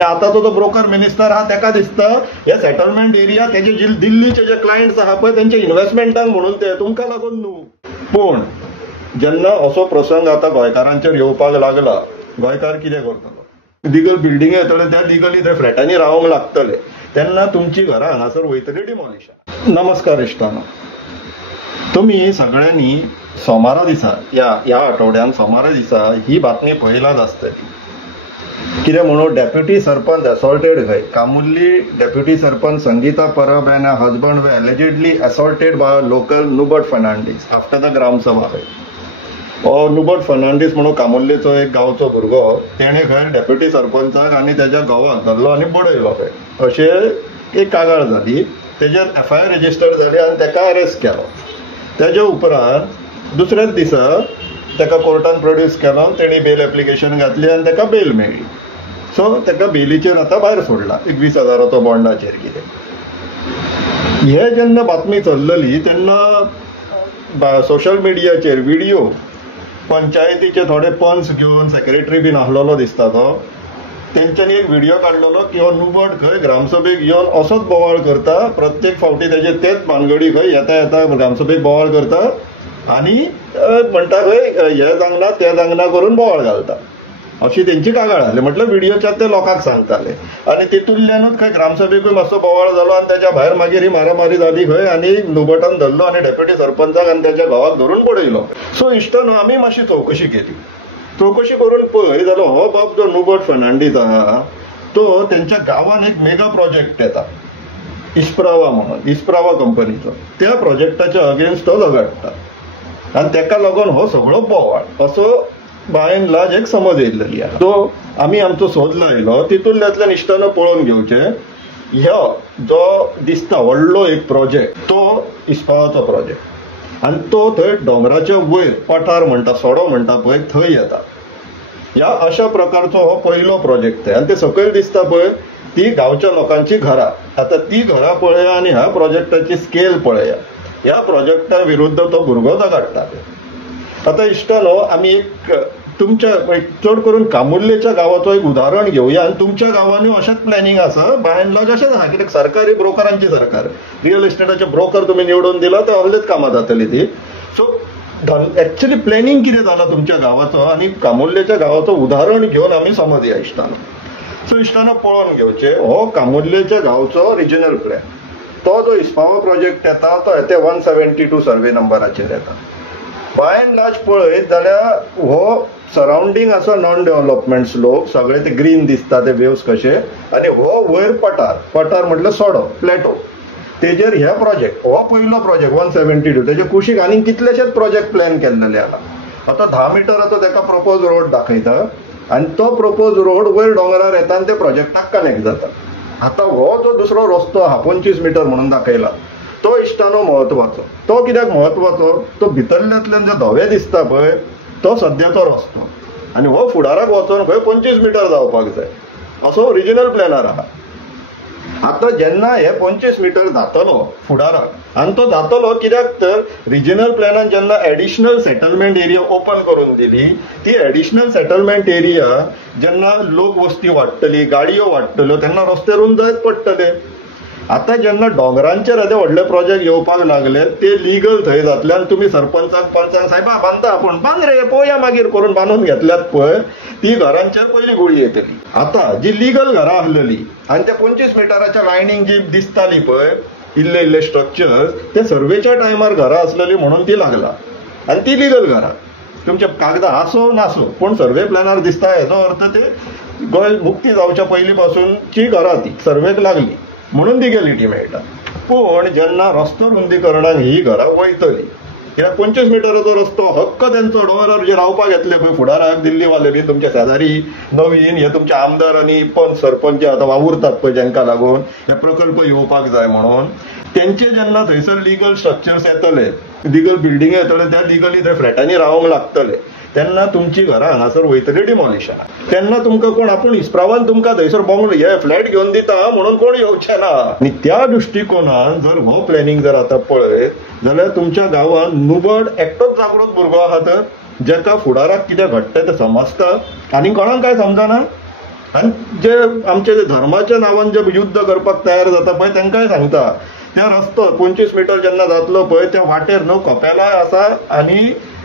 आता तो broker minister हा ताका दिसता हे सेटलमेंट एरिया त्याचे दिल्लीचे जे क्लायंट्स आहा पळय त्यांचे इन्व्हेस्टमेंटांक म्हणून ते तुमकां लागून न्हू. पूण जेन्ना असो प्रसंग आता गोंयकारांचेर येवपाक लागला, गोंयकार कितें करतलो? लिगल बिल्डिंगे येतले त्या लिगली ते फ्लॅटांनी रावंक लागतले तेन्ना तुमची घरां हांगासर वयतली डिमॉलिशन. नमस्कार इश्टानो, तुम्ही सगळ्यांनी सोमारा दिसा ह्या आठवड्यान सोमारा दिसा ही बातमी पळयलाच आसतली. कितें म्हणून डेप्युटी सरपंच असॉल्टेड खंय. Kamurli deputy sarpanch Sangeeta Parab and husband were allegedly assaulted by local Norbert Fernandes after the gram sabha खंय. नुबर्ट फर्नांडीस म्हणून कामुर्लीचो एक गांवचो भुरगो तेणे खंय डेप्युटी सरपंचाक आनी त्याच्या घोवाक धरलो आनी बडयलो खंय अशें एक कागाळ जाली. तेजेर FIR रजिस्टर जाली आनी ताका अरेस्ट केलो. तेजे उपरांत दुसऱ्याच दिसा ताका कोर्टान प्रोड्यूस केलो, तेणी बेल एप्लिकेशन घातली आनी ताका बेल मेळ्ळी. सो ताका बेलीचेर आतां भायर सोडला 20,000 बॉन्डाचेर. कितें हे जेन्ना बातमी चल्लली तेन्ना सोशल मिडियाचेर व्हिडिओ पंचायतीचे थोडे पंच घेवन सेक्रेटरी बीन आसलेलो दिसता तो, तेंच्यांनी एक व्हिडिओ काडलेलो की हो नुबट खंय ग्रामसभेक येवन असोच बोवाळ करता. प्रत्येक फावटी तेजे तेच भानगडी खंय येता येता ग्रामसभेक बोवाळ करता आनी म्हणटा खंय हे जांगना ते जांगना करून बोवाळ घालता अशी तेंची कागाळ जाली. म्हटल्यार व्हिडिओच्या ते लोकांक सांगताले आनी तितूंतल्यानूच खंय ग्रामसभेकूय मातसो बोवाळ जालो आनी त्याच्या भायर मागीर ही मारामारी जाली खंय आनी नुबटान धरलो आनी डेप्युटी सरपंचाक आनी त्याच्या घोवाक धरून पडयलो. सो इश्टानो आमी मातशी चवकशी केली. चवकशी करून पळय जाल्यार हो बाब जो नुबट फर्नांडीस आहा तो त्यांच्या गांवान एक मेगा प्रोजेक्ट येता इस्प्रावा म्हणून, इस्प्रावा कंपनीचो. त्या प्रोजेक्टाच्या अगेन्स्ट तो झगडटा आनी ताका लागून हो सगळो बोवाळ असो बाय एंड लार्ज एक समज येयल्ली आहा. तो आमी आमचो सोद लायलो. तितूंतल्यातल्यान इश्टानो पळोवन घेवचे ह्यो जो दिसता व्हडलो एक प्रोजेक्ट तो इस्पावाचो प्रोजेक्ट आनी तो थंय डोंगराच्या वयर पठार म्हणटा सोडो म्हणटा पळय थंय येता. ह्या अशा प्रकारचो हो पयलो प्रोजेक्ट आहे आनी ते सकयल दिसता पळय ती गांवच्या लोकांची घरां. आता ती घरां पळया आनी ह्या प्रोजेक्टाची स्केल पळया. ह्या प्रोजेक्टा विरुद्ध तो भुरगो झगडटा. आता इश्टानो आमी एक तुमच्या चड करून कामुर्लेच्या गांवाचो एक उदाहरण घेवया आनी तुमच्या गांवांनी अशेंच प्लॅनिंग आसा बाय एंड लार्ज अशेंच आहा. कित्याक सरकारी ब्रोकरांची सरकार रियल एस्टेटाचे ब्रोकर तुम्ही निवडून दिला तर असलेच कामां जातली ती. सो एक्चुअली प्लॅनिंग कितें जाला तुमच्या गांवाचो आनी कामुर्लेच्या गांवाचो उदाहरण घेवन आमी समजया इश्टानो. सो इश्टानो पळोवन घेवचे हो कामुर्लेच्या गांवचो रिजनल प्लॅन. तो जो इस्पावा प्रोजेक्ट येता तो येते 172 सर्वे नंबराचेर येता. बाय एंड लार्ज पळयत जाल्यार हो सराउंडिंग आसा नॉन डेव्हलपमेंट स्लोप सगळे ते ग्रीन दिसता ते वेव्स कशे आनी हो वयर पठार म्हटल्यार सोडो प्लॅटो तेजेर हे प्रोजेक्ट हो पयलो प्रोजेक्ट 172 तेजे कुशीक आनी कितलेशेच प्रोजेक्ट प्लॅन केल्लेले आहा. आता 10 मिटराचो ताका प्रपोज रोड दाखयता आनी तो प्रपोज रोड वयर डोंगरार येता आनी ते प्रोजेक्टाक कनेक्ट जाता. आता हो जो दुसरो रस्तो आहा 25 मिटर म्हणून दाखयला तो इश्टानो महत्वाचो. तो कित्याक महत्वाचो तो भितरल्यांतल्यान जो धवे दिसता पळय तो सद्याचो रस्तो आनी हो फुडाराक वचोन खंय 25 मिटर जावपाक जाय असो ओरिजिनल प्लॅनार आहा. आता जेन्ना हे 25 मिटर जातलो फुडाराक आनी तो जातलो कित्याक तर रिजनल प्लॅनान जेन्ना एडिशनल सेटलमेंट एरिया ओपन करून दिली ती एडिशनल सेटलमेंट एरिया जेन्ना लोक वस्ती वाडटली गाडयो वाडटल्यो तेन्ना रस्ते रुंद जायत पडटले. आता जेन्ना डोंगरांचेर येदे व्हडले प्रोजेक्ट येवपाक लागले ते लिगल थंय जातल्यान तुम्ही पंचाक सायबा बांदता आपण बांद रे पळोवया मागीर करून बांदून घेतल्यात पळय ती घरांचेर पयली गुळी येतली. आता जी लिगल घरां आसलेली आनी त्या 25 मिटराच्या लायनीक जी दिसताली पळय इल्ले स्ट्रक्चर्स ते सर्वेच्या टायमार घरां आसलेली म्हणून ती लागला आनी ती लिगल घरां तुमच्या कागदां आसो नासो पूण सर्वे प्लॅनार दिसता हेजो अर्थ ते गोंय मुक्ती जावच्या पयली पासूनची घरां ती सर्वेक लागली म्हणून लिगॅलिटी मेळटा. पूण जेन्ना रस्तो रुंदीकरणाक ही घरां वयतली कित्याक 25 मिटराचो रस्तो हक्क तेंचो डोंगरार जे रावपाक येतले पळय फुडाराक दिल्लीवाले बी तुमचे शेजारी नवीन हे तुमचे आमदार आनी पंच सरपंच जे आतां वावुरतात पळय जेंका लागून हे प्रकल्प येवपाक जाय म्हणून तेंचे जेन्ना थंयसर लिगल स्ट्रक्चर्स येतले लिगल बिल्डिंगे येतले त्या लिगली ते फ्लॅटांनी रावंक लागतले तेन्ना तुमची घरां हांगासर वयतली डिमॉलिशन. तेन्ना तुमकां कोण आपूण इस्प्रावान तुमकां थंयसर बंगलो हे फ्लॅट घेवन दिता म्हणून कोण येवचे ना. आनी त्या दृश्टिकोनान जर हो प्लॅनिंग जर आतां पळयत जाल्यार तुमच्या गांवांत नुबट एकटोच जागृत भुरगो आहा तर जेका फुडाराक कितें घडटा तें समजता आनी कोणाक काय समजना. आनी जे आमचे धर्माच्या नांवान जे युद्ध करपाक तयार जाता पळय तांकांय सांगता त्या रस्तो 25 मीटर जेन्ना जातलो पळय त्या वाटेर न्हू कपेलाय आसा आनी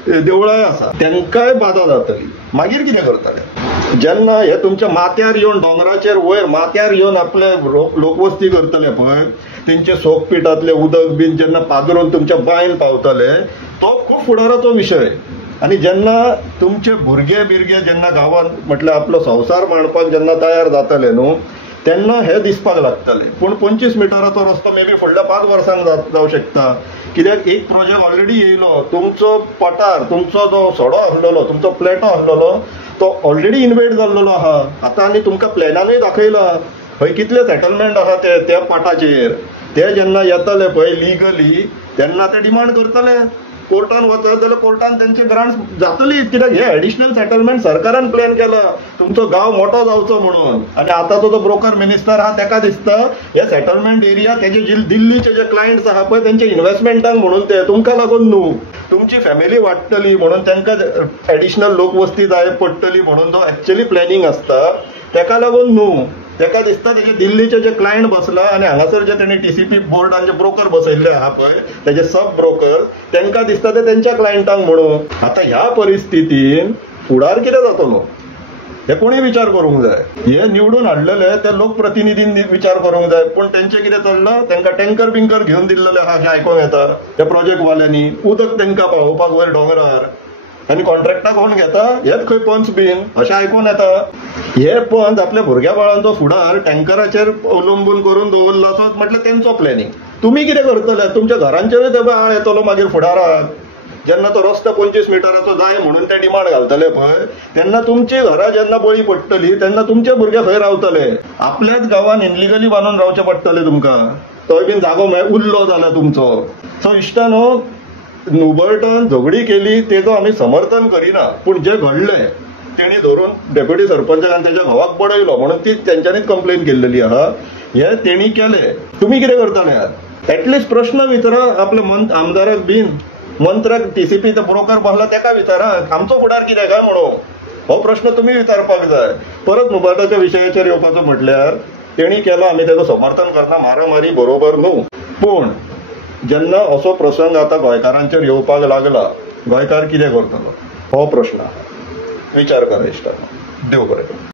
देवळाय आसा तांकांय बाधा जातली मागीर कितें करतले जेन्ना हे तुमच्या माथ्यार येवन डोंगराचेर वयर माथ्यार येवन आपले लोकवस्ती करतले पळय तेंचे सोकपिठातले उदक बीन जेन्ना पादरून तुमच्या बांयन पावतले तो खूब फुडाराचो विशय आनी जेन्ना तुमचे भुरगे बिरगे जेन्ना गांवांत म्हटल्यार आपलो संवसार मांडपाक जेन्ना तयार जातले न्हू तेन्ना हे दिसपाक लागतले पूण 25 मिटराचो रस्तो मे बी फुडल्या 5 वर्सांक जावंक शकता कित्याक एक प्रोजेक्ट ऑलरेडी येयलो तुमचो पठार तुमचो जो सडो आसलेलो तुमचो प्लेटो आसलेलो तो ऑलरेडी इन्वेड जाल्लो आहा आतां आनी तुमकां प्लॅनानूय दाखयला खंय कितले सेटलमेंट आहा त्या पटाचेर ते जेन्ना येतले पळय लिगली तेन्ना ते डिमांड करतले कोर्टान वचत जाल्यार कोर्टान तेंची ग्रांट जातली कित्याक हे एडिशनल सेटलमेंट सरकारान प्लॅन केला तुमचो गांव मोठो जावचो म्हणून आनी आतांचो जो ब्रोकर मिनिस्टर आहा ताका दिसता हे सेटलमेंट एरिया तेजे दिल्लीचे जे क्लायंट्स आहा पळय तेंचे इन्व्हेस्टमेंटांक म्हणून ते तुमकां लागून न्हू तुमची फॅमिली वाडटली म्हणून तांकां एडिशनल लोकवस्ती जाय पडटली म्हणून जो एक्चुअली प्लॅनिंग आसता ताका लागून न्हू ताका दिसता तेजे दिल्लीचे जे क्लायंट बसला आनी हांगासर जे तेणी TCP बोर्डान जे ब्रोकर बसयल्ले आहा पळय तेजे सब ब्रोकर तांकां दिसता ते तेंच्या क्लायंटांक म्हणून आतां ह्या परिस्थितीन फुडार कितें जातलो हे कोणी विचार करूंक जाय हे निवडून हाडलेले ते लोकप्रतिनिधीन विचार करूंक जाय पूण तेंचे कितें चल्लां तांकां टँकर बिंकर घेवन दिल्लेले आहा अशें आयकोंक येता त्या प्रोजेक्ट वाल्यांनी उदक तांकां पावोवपाक वयर डोंगरार आनी कॉन्ट्रॅक्टाक कोण घेता हेच खंय पंच बीन अशें आयकून येता हे पंच आपल्या भुरग्या बाळांचो फुडार टँकराचेर अवलंबून करून दवरला म्हटल्यार तेंचो प्लॅनिंग तुमी कितें करतले तुमच्या घरांचेरूय ते आळ येतलो मागीर फुडाराक जेन्ना तो रस्तो 25 मिटराचो जाय म्हणून ते डिमांड घालतले पळय तेन्ना तुमची घरां जेन्ना बळी पडटली तेन्ना तुमचे भुरगे खंय रावतले आपल्याच गांवांत इनलिगली बांदून रावचे पडटले तुमकां थंय बीन जागो उरलो जाल्यार तुमचो सो इश्टानो नुबर्टन झगडी केली तेजो आमी समर्थन करिना पूण जे घडलें तेणी धरून डेप्युटी सरपंचाक आनी तेच्या घोवाक बडयलो म्हणून ती तेंच्यांनीच कंप्लेन केल्लेली आहा हे तेणी केले तुमी कितें करतले एटलिस्ट प्रश्न विचारा आपल्या आमदाराक बीन मंत्र्याक TCP तो ब्रोकर बसला ताका विचारा आमचो फुडार कितें काय म्हणून हो प्रश्न तुमी विचारपाक जाय परत नुबर्टाच्या विशयाचेर येवपाचो म्हटल्यार तेणी केलो आमी तेजो समर्थन करना मारामारी बरोबर न्हू पूण जेन्ना असो प्रसंग आतां गोंयकारांचेर येवपाक लागला गोंयकार कितें करतलो हो प्रश्न विचार करा इश्टानो देव बरें